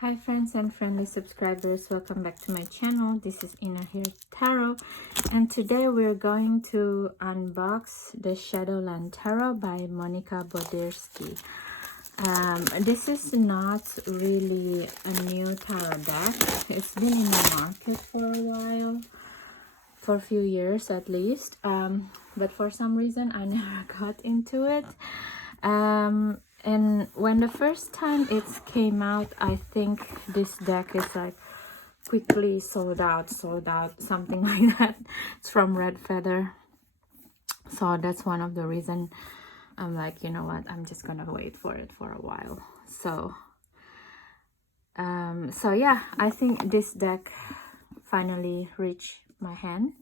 Hi friends and friendly subscribers, welcome back to my channel. This is Ina here Tarot, and today we're going to unbox the Shadowland Tarot by Monica Bodersky. This is not really a new tarot deck. It's been in the market for a while, for a few years at least, but for some reason I never got into it. And when the first time it came out, I think this deck is like quickly sold out, something like that. It's from Red Feather, so that's one of the reason I'm like, you know what, I'm just gonna wait for it for a while. So yeah, I think this deck finally reached my hand.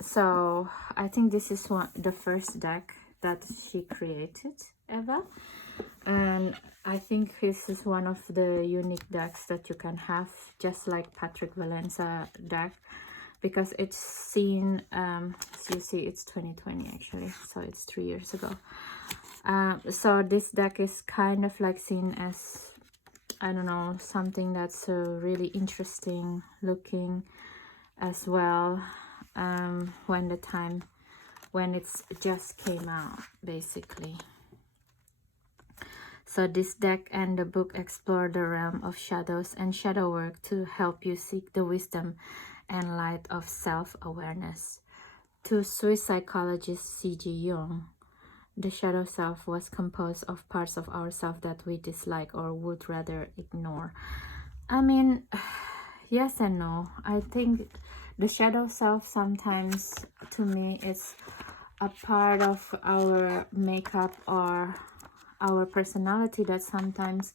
So I think this is the first deck that she created ever, and I think this is one of the unique decks that you can have, just like Patrick Valencia deck, because it's seen so you see it's 2020 actually, so it's 3 years ago. So this deck is kind of like seen as, I don't know, something that's really interesting looking as well, when it's just came out basically. So this deck and the book explore the realm of shadows and shadow work to help you seek the wisdom and light of self-awareness. To Swiss psychologist C.G. Jung, the shadow self was composed of parts of ourselves that we dislike or would rather ignore. I mean, yes and no. I think the shadow self sometimes, to me, it's a part of our makeup or our personality that sometimes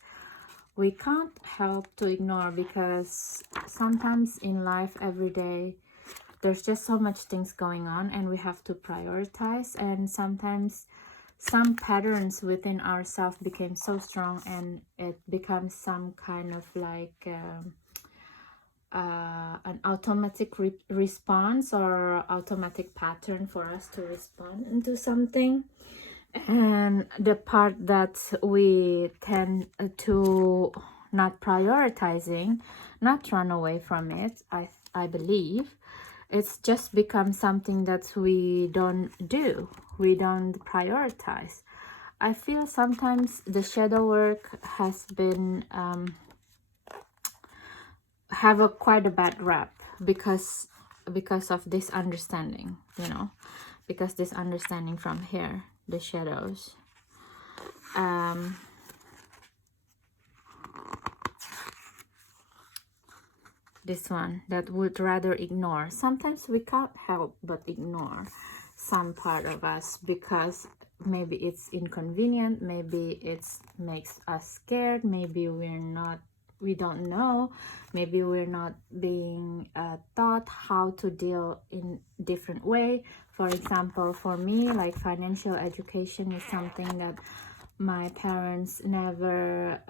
we can't help to ignore, because sometimes in life, every day, there's just so much things going on and we have to prioritize, and sometimes some patterns within ourselves became so strong and it becomes some kind of like an automatic response or automatic pattern for us to respond into something. And the part that we tend to not prioritizing, not run away from it, I believe, it's just become something that we don't do, we don't prioritize. I feel sometimes the shadow work has been have quite a bad rap because of this understanding, you know, because this understanding from here, the shadows. This one that would rather ignore. Sometimes we can't help but ignore some part of us because maybe it's inconvenient, maybe it makes us scared, maybe we don't know, maybe we're not being taught how to deal in different way. For example, for me, like financial education is something that my parents never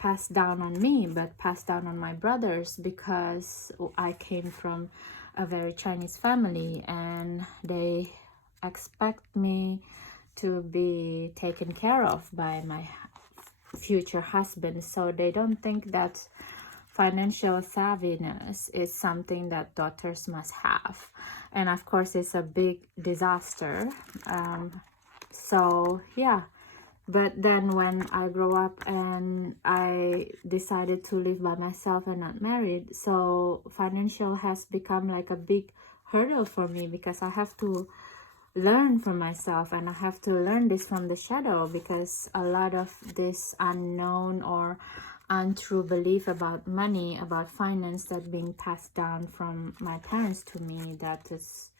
passed down on me, but passed down on my brothers, because I came from a very Chinese family and they expect me to be taken care of by my future husband. So they don't think that financial savviness is something that daughters must have, and of course it's a big disaster. So yeah, but then when I grow up and I decided to live by myself and not married, so financial has become like a big hurdle for me, because I have to learn from myself and I have to learn this from the shadow, because a lot of this unknown or untrue belief about money, about finance, that being passed down from my parents to me, that is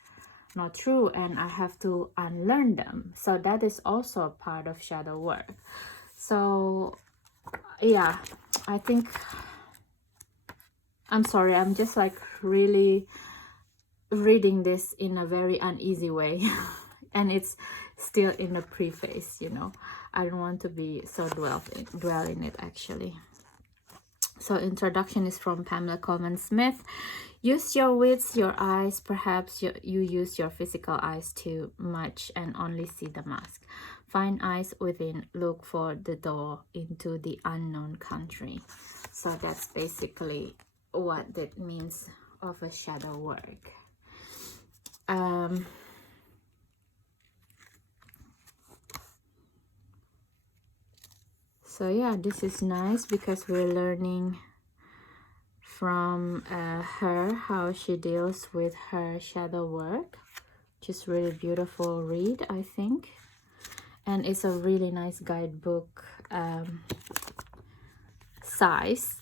not true, and I have to unlearn them. So that is also a part of shadow work. So yeah, I think, I'm sorry, I'm just like really reading this in a very uneasy way and it's still in the preface, you know. I don't want to be so dwell in it actually. So introduction is from Pamela Coleman Smith. Use your wits, your eyes. Perhaps you use your physical eyes too much and only see the mask. find eyes within, look for the door into the unknown country. So that's basically what that means of a shadow work. So yeah, this is nice because we're learning from her how she deals with her shadow work. Just really beautiful read, I think. And it's a really nice guidebook size.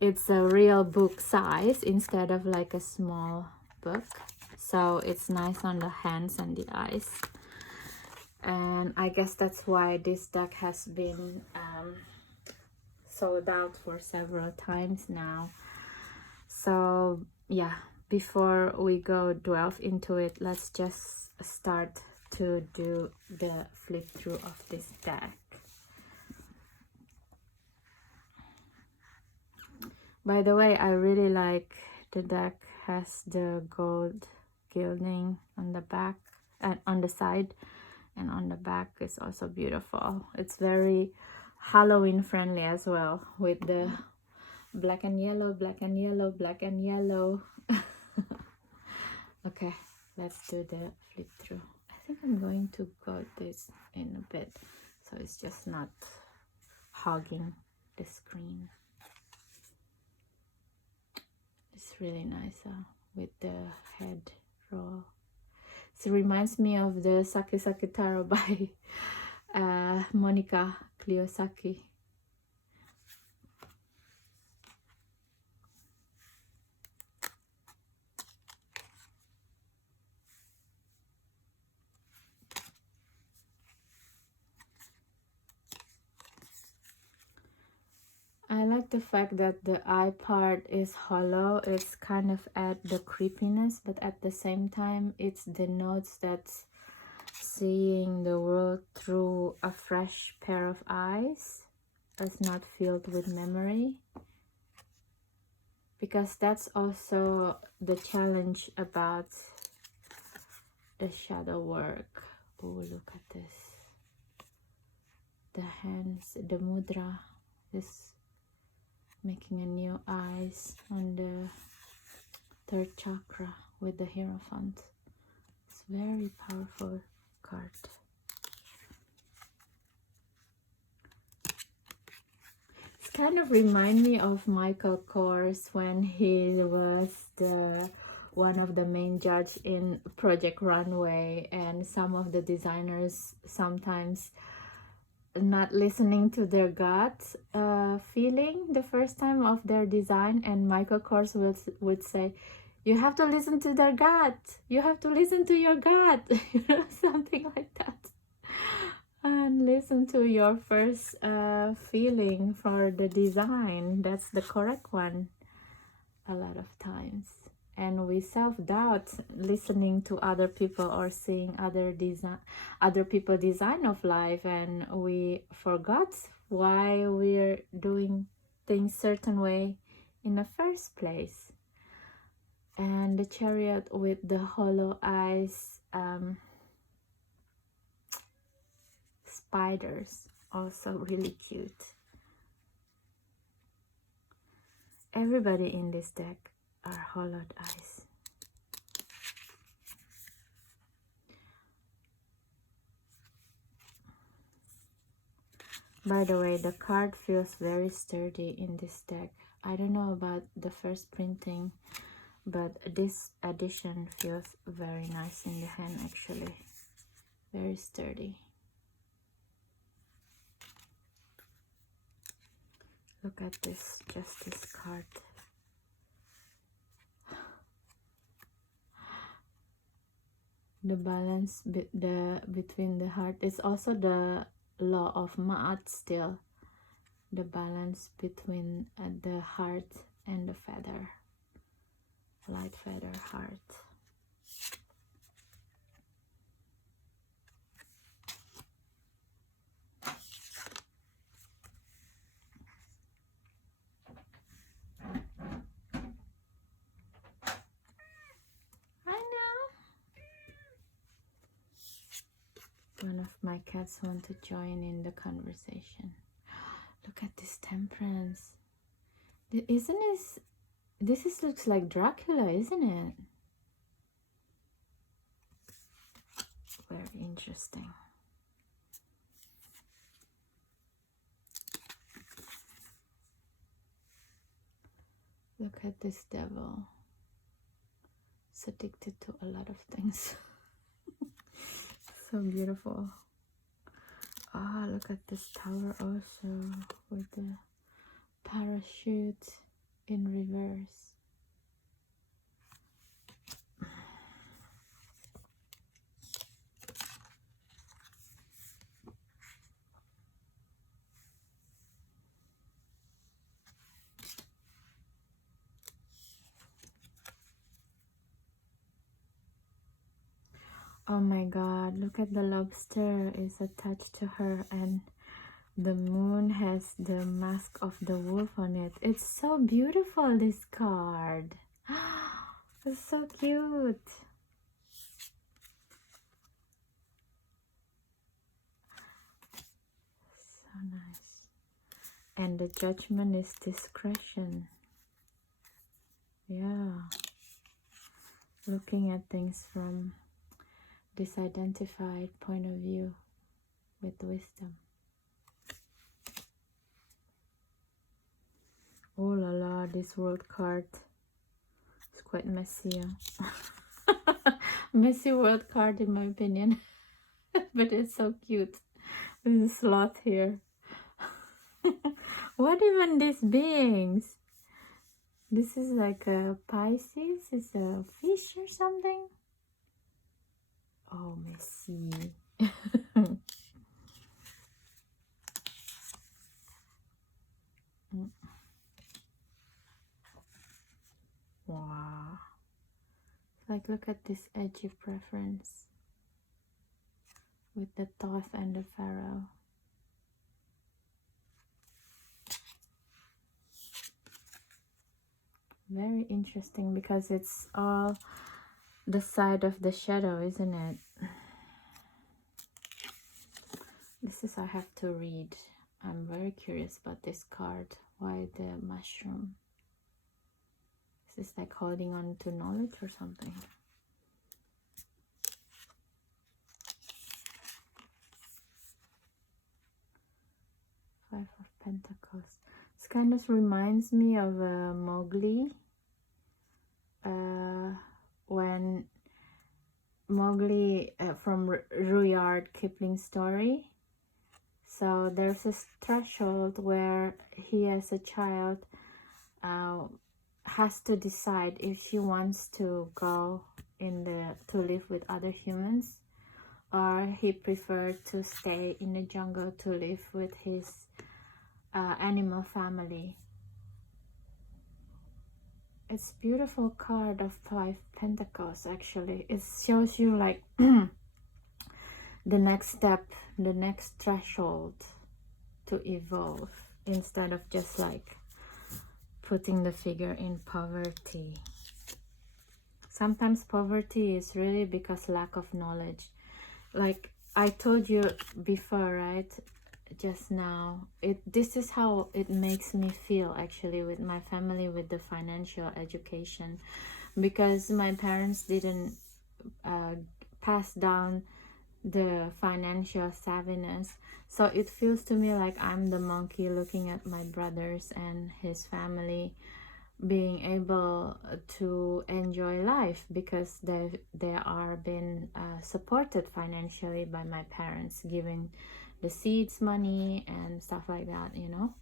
It's a real book size instead of like a small book. So it's nice on the hands and the eyes. And I guess that's why this deck has been sold out for several times now. So yeah, before we go delve into it, let's just start to do the flip through of this deck. By the way, I really like the deck has the gold gilding on the back and on the side, and on the back is also beautiful. It's very Halloween friendly as well, with the black and yellow, black and yellow, black and yellow. Okay, let's do the flip through. I think I'm going to go this in a bit so it's just not hogging the screen. It's really nice with the head roll. It reminds me of the Sake Sake Tarot by Monica Kiyosaki. I like the fact that the eye part is hollow. It's kind of add the creepiness, but at the same time it denotes that seeing the world through a fresh pair of eyes is not filled with memory, because that's also the challenge about the shadow work. Oh, look at this. The hands, the mudra is making a new eyes on the third chakra with the Hierophant. It's very powerful card. It's kind of remind me of Michael Kors when he was the one of the main judge in Project Runway, and some of the designers sometimes not listening to their gut feeling the first time of their design, and Michael Kors would say, you have to listen to their gut, you have to listen to your gut, you know, something like that, and listen to your first feeling for the design. That's the correct one a lot of times. And we self-doubt listening to other people or seeing other people design of life, and we forgot why we're doing things certain way in the first place. And the Chariot with the hollow eyes, spiders, also really cute. Everybody in this deck are hollowed eyes. By the way, the card feels very sturdy in this deck. I don't know about the first printing, but this edition feels very nice in the hand actually. Very sturdy. Look at this Justice card. The balance between the heart is also the law of Ma'at still. The balance between the heart and the feather. Light feather heart. One of my cats want to join in the conversation. Look at this Temperance. Isn't this looks like Dracula, isn't it? Very interesting. Look at this devil. It's addicted to a lot of things. So beautiful. Ah, look at this tower also with the parachute in reverse. Oh my god, look at the lobster is attached to her, and the moon has the mask of the wolf on it. It's so beautiful, this card. It's so cute. So nice. And the judgment is discretion. Yeah. Looking at things from disidentified point of view with wisdom. Oh la la, this world card is quite messy. Messy world card in my opinion. But it's so cute. There's a sloth here. What even these beings? This is like a Pisces. It's a fish or something. Oh, messy. Wow. Like, look at this edgy preference with the Thoth and the Pharaoh. Very interesting because it's all the side of the shadow, isn't it? This is, I have to read. I'm very curious about this card. Why the mushroom? Is this like holding on to knowledge or something? Five of Pentacles. This kind of reminds me of Mowgli. When Mowgli from Rudyard Kipling's story. So there's this threshold where he as a child has to decide if she wants to go to live with other humans, or he preferred to stay in the jungle to live with his animal family. It's beautiful card of 5 Pentacles actually. It shows you like the next step, the next threshold to evolve, instead of just like putting the figure in poverty. Sometimes poverty is really because lack of knowledge. Like I told you before, right? Just now, this is how it makes me feel actually with my family, with the financial education, because my parents didn't pass down the financial savviness. So it feels to me like I'm the monkey looking at my brothers and his family being able to enjoy life because they are being supported financially by my parents, giving the seeds money and stuff like that, you know.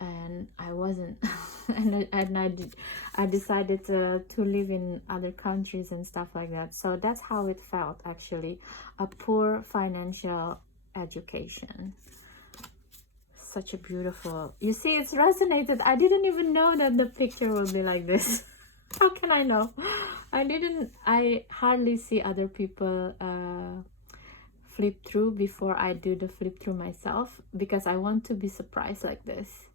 And I wasn't. I decided to live in other countries and stuff like that. So that's how it felt actually, a poor financial education. Such a beautiful, you see, it's resonated. I didn't even know that the picture will be like this. How can I know? I hardly see other people flip through before I do the flip through myself, because I want to be surprised like this.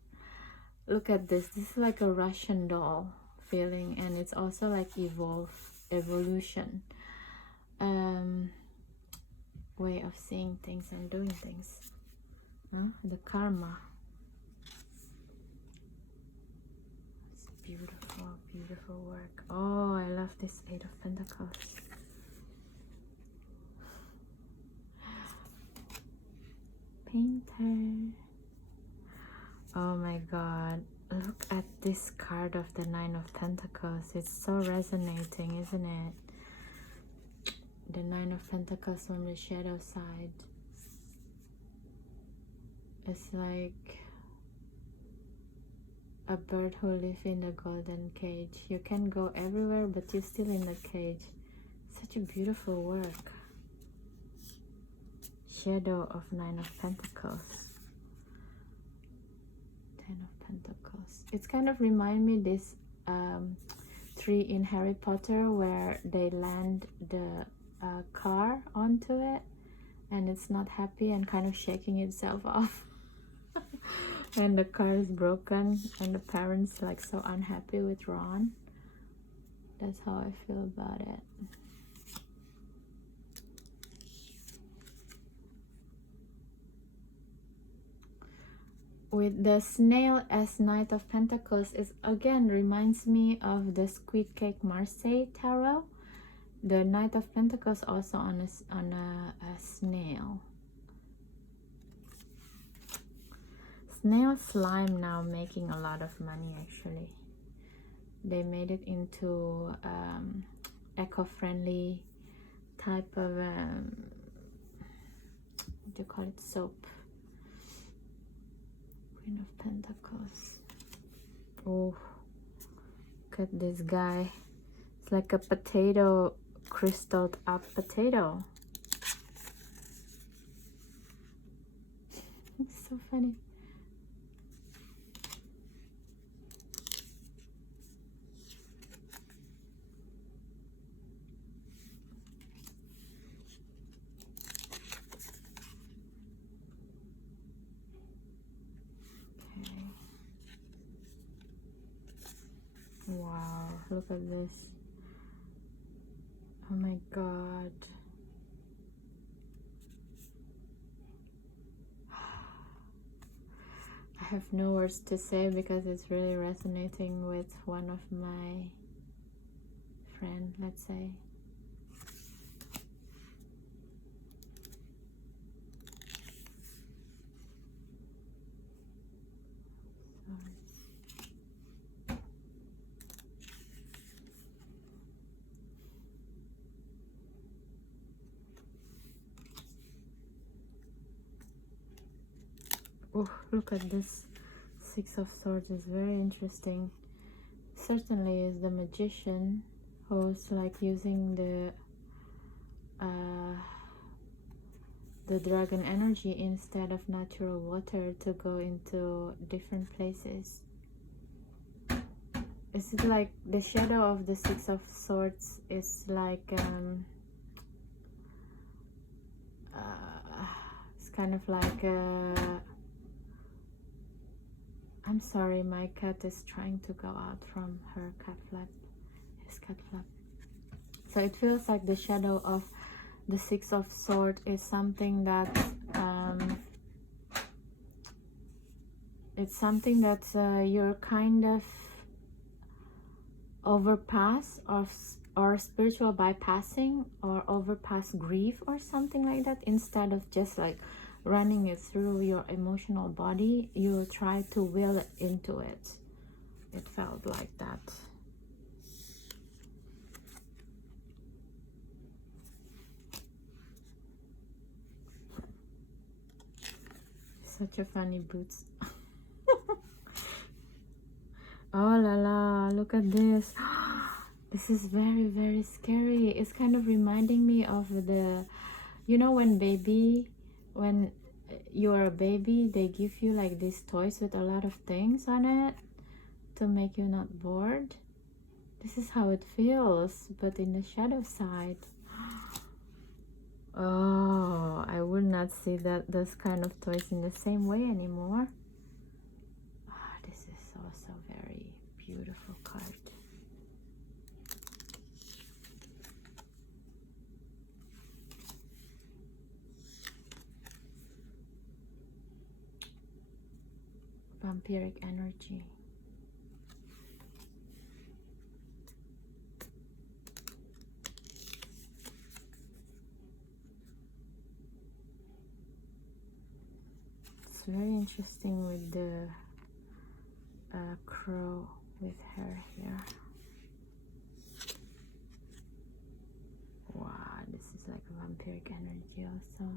Look at this. This is like a Russian doll feeling, and it's also like evolution. way of seeing things and doing things. Huh? The karma. It's beautiful, beautiful work. Oh, I love this Eight of Pentacles. Painter. Oh my god, look at this card of the Nine of Pentacles. It's so resonating, isn't it? The Nine of Pentacles from the shadow side. It's like a bird who lives in the golden cage. You can go everywhere, but you're still in the cage. Such a beautiful work. Shadow of Nine of Pentacles. Ten of Pentacles. It's kind of remind me this tree in Harry Potter where they land the car onto it and it's not happy and kind of shaking itself off. And the car is broken and the parents like so unhappy with Ron. That's how I feel about it. With the snail as Knight of Pentacles, is again reminds me of the Squid Cake Marseille tarot. The Knight of Pentacles also on a snail. Snail slime now making a lot of money actually. They made it into eco-friendly type of what do you call it, soap. Queen of Pentacles. Oh, look at this guy. It's like a potato, crystalled up potato. It's so funny. Wow, look at this. Oh my god. I have no words to say because it's really resonating with one of my friends, let's say. Oh, look at this. Six of Swords is very interesting. Certainly is the magician who's like using the dragon energy instead of natural water to go into different places. Is it like the shadow of the Six of Swords is like it's kind of like I'm sorry, my cat is trying to go out from her cat flap, his cat flap. So it feels like the shadow of the Six of Swords is something that it's something that you're kind of overpass or spiritual bypassing or overpass grief or something like that. Instead of just like running it through your emotional body, you try to will it into it. It felt like that. Such a funny boots. Oh la la, look at this. This is very, very scary. It's kind of reminding me of the, you know, when you're a baby, they give you like these toys with a lot of things on it to make you not bored. This is how it feels, but in the shadow side. Oh, I would not see those kind of toys in the same way anymore. This is also very beautiful card. vampiric energy. It's very interesting with the crow with her here. Wow, this is like a vampiric energy also.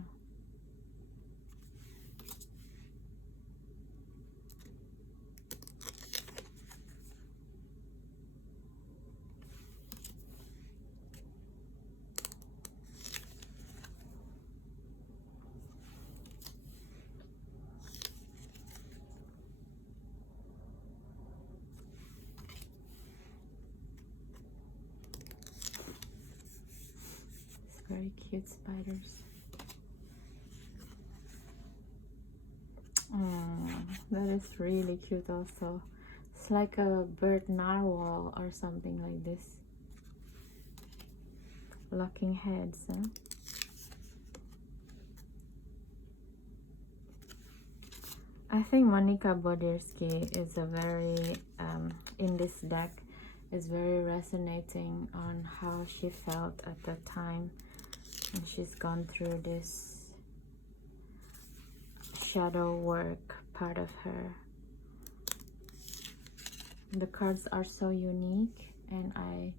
Very cute spiders. That is really cute also. It's like a bird narwhal or something like this. Locking heads, huh? I think Monica Bodirski is a very, in this deck, is very resonating on how she felt at the time. And she's gone through this shadow work part of her. The cards are so unique, and I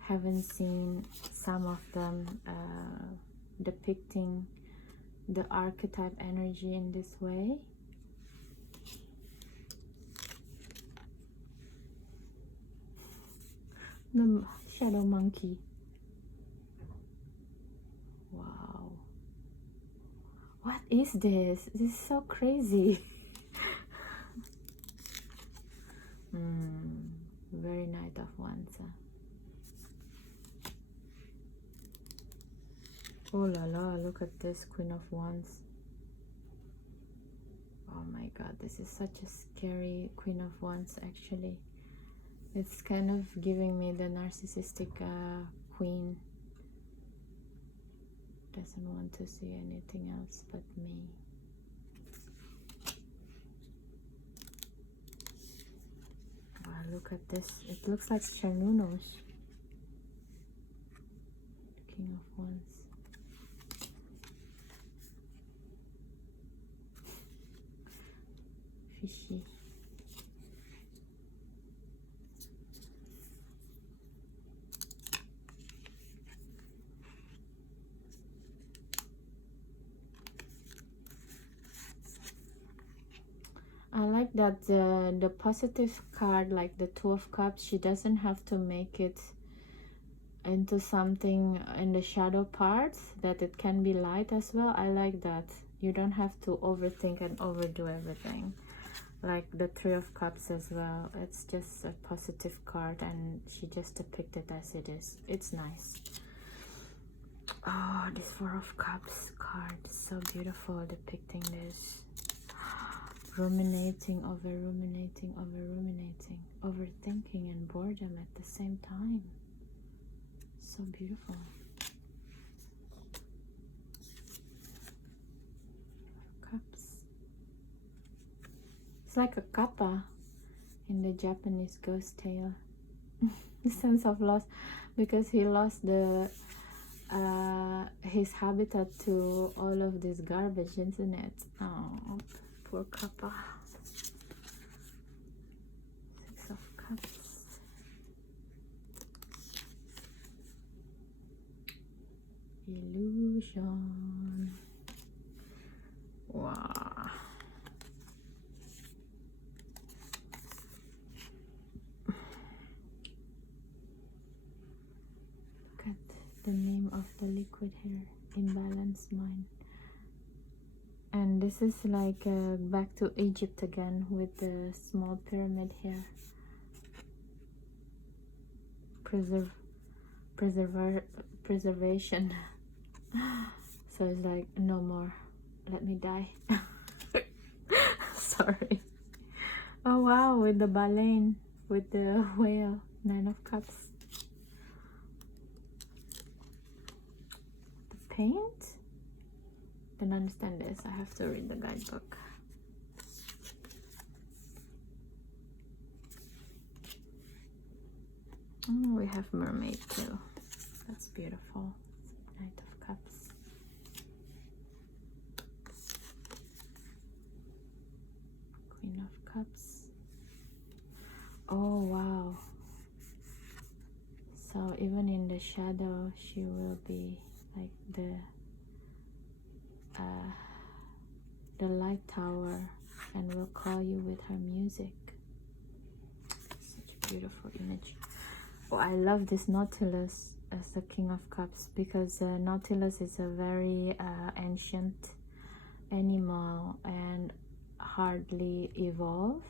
haven't seen some of them depicting the archetype energy in this way. The shadow monkey. Wow. What is this? This is so crazy. Very Knight of Wands. Oh la la, look at this Queen of Wands. Oh my god, this is such a scary Queen of Wands actually. It's kind of giving me the narcissistic queen. Doesn't want to see anything else but me. Wow, look at this. It looks like Charnunos. King of Wands. Fishy. I like that the positive card, like the Two of Cups, she doesn't have to make it into something in the shadow parts, that it can be light as well. I like that. You don't have to overthink and overdo everything. Like the Three of Cups as well. It's just a positive card, and she just depicted as it is. It's nice. Oh, this Four of Cups card is so beautiful, depicting this. Ruminating, over-ruminating, over-ruminating, overthinking and boredom at the same time. So beautiful. Cups. It's like a kappa in the Japanese ghost tale. The sense of loss, because he lost the his habitat to all of this garbage, isn't it? Oh, poor kappa. Six of Cups. Illusion. Wow. Look at the name of the liquid here, Imbalanced Mind. And this is like back to Egypt again with the small pyramid here. Preservation. So it's like, no more, let me die. Sorry. Oh wow, with the baleine, with the whale. Nine of Cups. The paint? Don't understand this. I have to read the guidebook. we have mermaid too. That's beautiful. Knight of Cups. Queen of Cups. Oh wow. So even in the shadow, she will be like the light tower and will call you with her music. Such a beautiful image. Oh, I love this Nautilus as the King of Cups, because Nautilus is a very ancient animal and hardly evolved.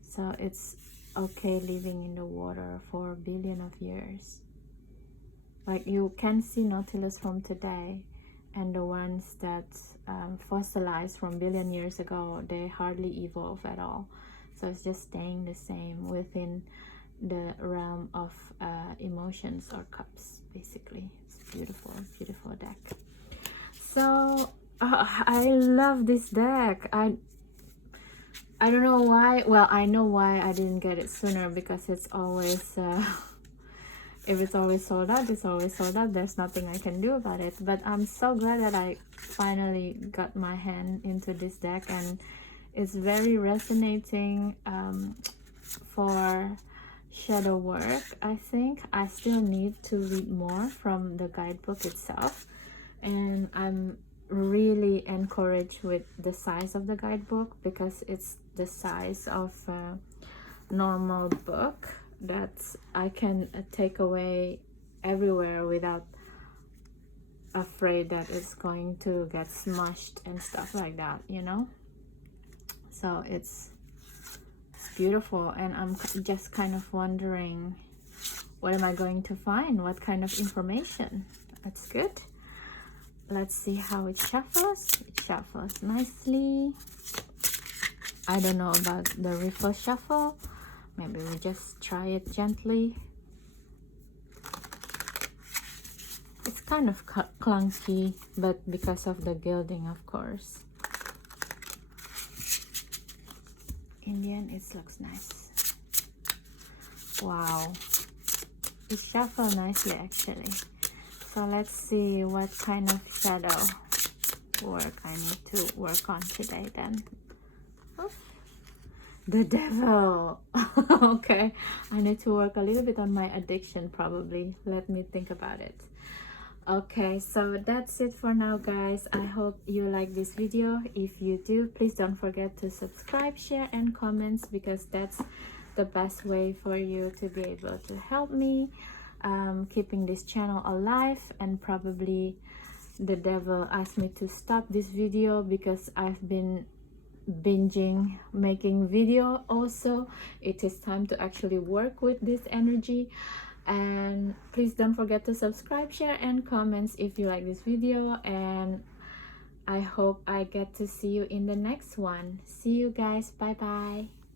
So it's okay living in the water for 1 billion of years. Like you can see Nautilus from today, and the ones that fossilized from 1 billion years ago, they hardly evolve at all. So it's just staying the same within the realm of emotions or cups, basically. It's beautiful, beautiful deck. So I love this deck. I don't know why. Well, I know why I didn't get it sooner, because it's always if it's always sold out, it's always sold out. There's nothing I can do about it. But I'm so glad that I finally got my hand into this deck, and it's very resonating for shadow work. I think I still need to read more from the guidebook itself, and I'm really encouraged with the size of the guidebook, because it's the size of a normal book that I can take away everywhere without afraid that it's going to get smushed and stuff like that, you know. So it's beautiful, and I'm just kind of wondering, what am I going to find? What kind of information? That's good. Let's see how it shuffles. It shuffles nicely. I don't know about the riffle shuffle. Maybe we just try it gently. It's kind of clunky, but because of the gilding, of course. In the end, it looks nice. Wow. It shuffled nicely, actually. So let's see what kind of shadow work I need to work on today then. Oof. The devil. Okay, I need to work a little bit on my addiction, probably. Let me think about it. Okay, so that's it for now, guys. I hope you like this video. If you do, please don't forget to subscribe, share, and comments, because that's the best way for you to be able to help me keeping this channel alive. And probably the devil asked me to stop this video because I've been binging making video. Also, it is time to actually work with this energy. And please don't forget to subscribe, share, and comments if you like this video, and I hope I get to see you in the next one. See you guys. Bye bye.